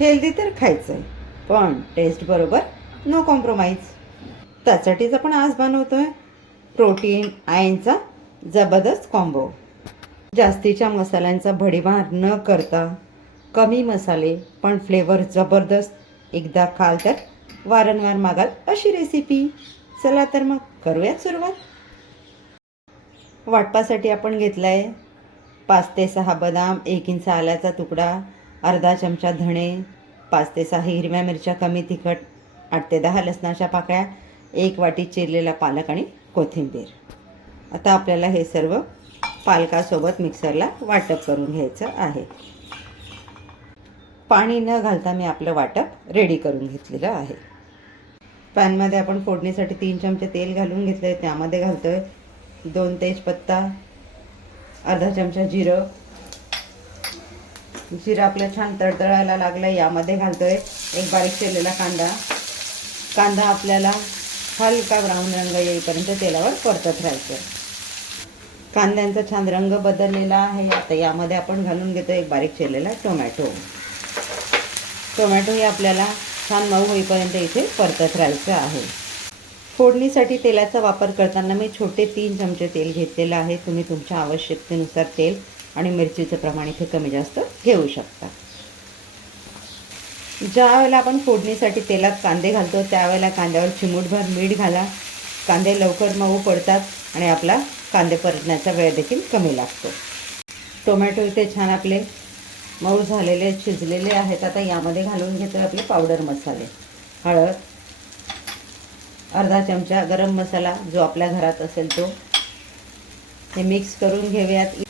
Healthy तर खायचं आहे, पण टेस्ट बरोबर नो कॉम्प्रोमाइज. त्यासाठीच आपण आज बनवतोय प्रोटीन आयनचा जबरदस्त कॉम्बो. जास्तीच्या मसाल्यांचा भडीमार न करता कमी मसाले पण फ्लेवर जबरदस्त. एकदा खाल तर वारंवार मागाल अशी रेसिपी. चला तर मग करूयात सुरुवात. वाटपासाठी आपण घेतला आहे 5 ते 6 बदाम, 1 इंच आल्याचा तुकडा, अर्धा चमचा धणे, 5 ते 6 हिरव्या मिरच्या कमी तिखट, 8 ते 10 लसणाच्या पाकळ्या, 1 वाटी चिरलेला पालक आणि कोथिंबीर. आता आपल्याला हे सर्व पालकासोबत मिक्सरला वाटप करून घ्यायचं आहे. पाणी न घालता मी आपलं वाटप रेडी करून घेतलेलं आहे. पॅनमध्ये आपण फोडणीसाठी 3 चमचे तेल घालून घेतलं आहे. त्यामध्ये घालतो आहे 2 तेजपत्ता, अर्धा चमचा जिरं. जिरं आपलं छान तडतडायला लागलं. यामध्ये घालतो आहे एक बारीक चिरलेला कांदा. कांदा आपल्याला हलका ब्राऊन रंग येईपर्यंत तेलावर परतत राहायचं. कांद्यांचा छान रंग बदललेला आहे. आता यामध्ये आपण घालून घेतो एक बारीक चिरलेला टोमॅटो. टोमॅटोही आपल्याला छान मऊ होईपर्यंत इथे परतत राहायचं आहे. फोडणीसाठी तेलाचा वापर करताना मी छोटे 3 चमचे तेल घेतलेलं आहे. तुम्ही तुमच्या आवश्यकतेनुसार तेल आणि मिरचीचं प्रमाण इथे कमी जास्त घेऊ शकता. ज्या वेळेला आपण फोडणीसाठी तेलात कांदे घालतो त्यावेळेला कांद्यावर चिमूटभर मीठ घाला. कांदे लवकर मऊ पडतात आणि आपला कांदे परतण्याचा वेळ देखील कमी लागतो. टोमॅटो इथे छान आपले मऊ झालेले शिजलेले आहेत. आता यामध्ये घालून घेतो आपले पावडर मसाले. हळद, अर्धा चमचा गरम मसाला जो आपल्या घरात असेल तो. हे मिक्स करून घेऊयात.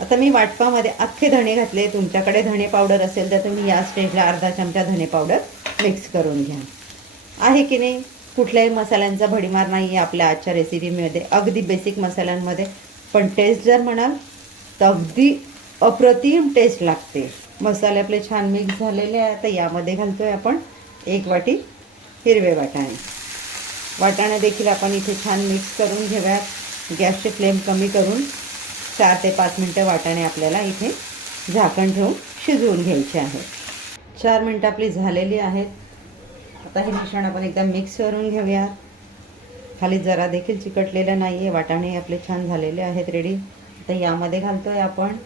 आता मी वाटपामध्ये अख्खे धणे घातले. तुमच्याकडे धणे पावडर असेल तर तुम्ही या स्टेजला अर्धा चमचा धणे पावडर मिक्स करून घ्या. आहे की नाही, कुठल्याही मसाल्यांचा भडीमार नाही आहे आपल्या आजच्या रेसिपीमध्ये. अगदी बेसिक मसाल्यांमध्ये, पण टेस्ट जर म्हणाल तर अगदी अप्रतिम टेस्ट लागते. मसाले आपले छान मिक्स झालेले आहे. आता यामध्ये घालतो आहे आपण 1 वाटी हिरवे वाटाणे. वाटाणे देखील आपण इथे छान मिक्स करून घेऊयात. गॅसची फ्लेम कमी करून 4 ते 5 मिनटं वाटाणे आपल्याला इथे झाकण ठेवून शिजवून घ्यायचे आहेत. 4 मिनटं आपली झालेली आहेत. आता हे मिश्रण आपण एकदा मिक्स करून घेऊया. खाली जरा देखील चिकटलेलं नाही आहे. वाटाणे आपले छान झालेले आहेत रेडी. आता यामध्ये घालतो आहे आपण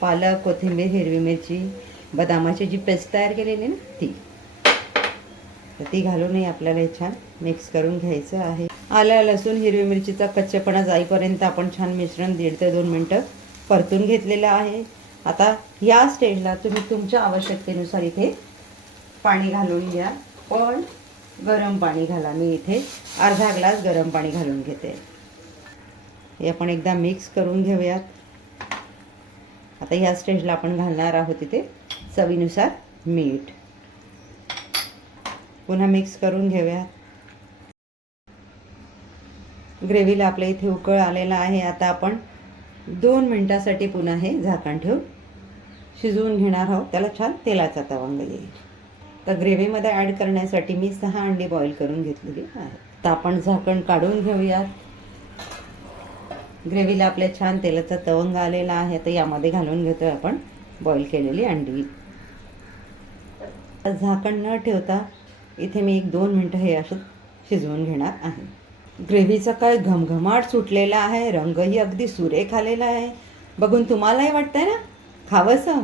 पालक, कोथिंबीर, हिरवी मिरची, बदामाची जी पेस्ट तयार केलेली ना ती. तर ती घालूनही आपल्याला हे छान मिक्स करून घ्यायचं आहे. आलं, लसूण, हिरवी मिरचीचा कच्चेपणा जाईपर्यंत आपण छान मिश्रण 1.5 ते 2 मिनटं परतून घेतलेलं आहे. आता या स्टेजला तुम्ही तुमच्या आवश्यकतेनुसार इथे पाणी घालून घ्या, पण गरम पाणी घाला. मी इथे अर्धा ग्लास गरम पाणी घालून घेते. हे आपण एकदा मिक्स करून घेऊयात. आता या स्टेजला आपण घालणार आहोत इथे चवीनुसार मीठ. पुन्हा मिक्स करून घेऊयात. ग्रेव्हीला आपल्या इथे उकळ आलेला आहे. आता आपण 2 मिनटासाठी पुन्हा हे झाकण ठेवून शिजवून घेणार आहोत. त्याला छान तेलाचा तवंग येईल. तर ग्रेव्हीमध्ये ॲड करण्यासाठी मी 6 अंडी बॉईल करून घेतलेली आहेत. तर आपण झाकण काढून घेऊयात. ग्रेव्हीला आपल्या छान तेलाचा तवंग आलेला आहे. तर यामध्ये घालून घेतोय आपण बॉईल केलेली अंडी. झाकण न ठेवता इथे मी 1-2 मिनटं हे असं शिजवून घेणार आहे. ग्रेव्हीचा काय घमघमाट सुटलेला आहे. रंगही अगदी सुरेख आलेला आहे. बघून तुम्हालाही वाटतंय ना खावंसं.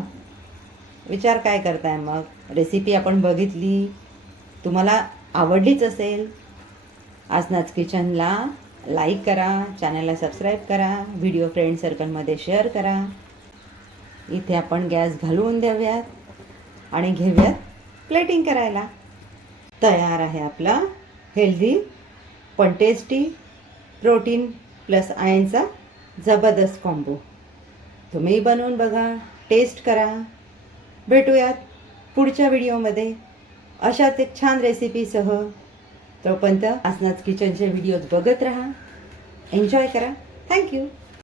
विचार काय करताय मग? रेसिपी आपण बघितली, तुम्हाला आवडलीच असेल. आसनाज किचनला लाईक करा, चॅनलला सबस्क्राईब करा, व्हिडिओ फ्रेंड सर्कलमध्ये शेअर करा. इथे आपण गॅस घालवून देऊयात आणि घेऊयात प्लेटिंग करायला. तयार आहे आपला हेल्दी पण टेस्टी प्रोटीन प्लस आयनचा जबरदस्त कॉम्बो. तुम्ही बनवून बघा, टेस्ट करा. भेटूयात पुढच्या व्हिडिओमध्ये अशाच एक छान रेसिपीसह. तोपर्यंत आसनाज किचनचे व्हिडिओज बघत राहा, एन्जॉय करा. थँक्यू.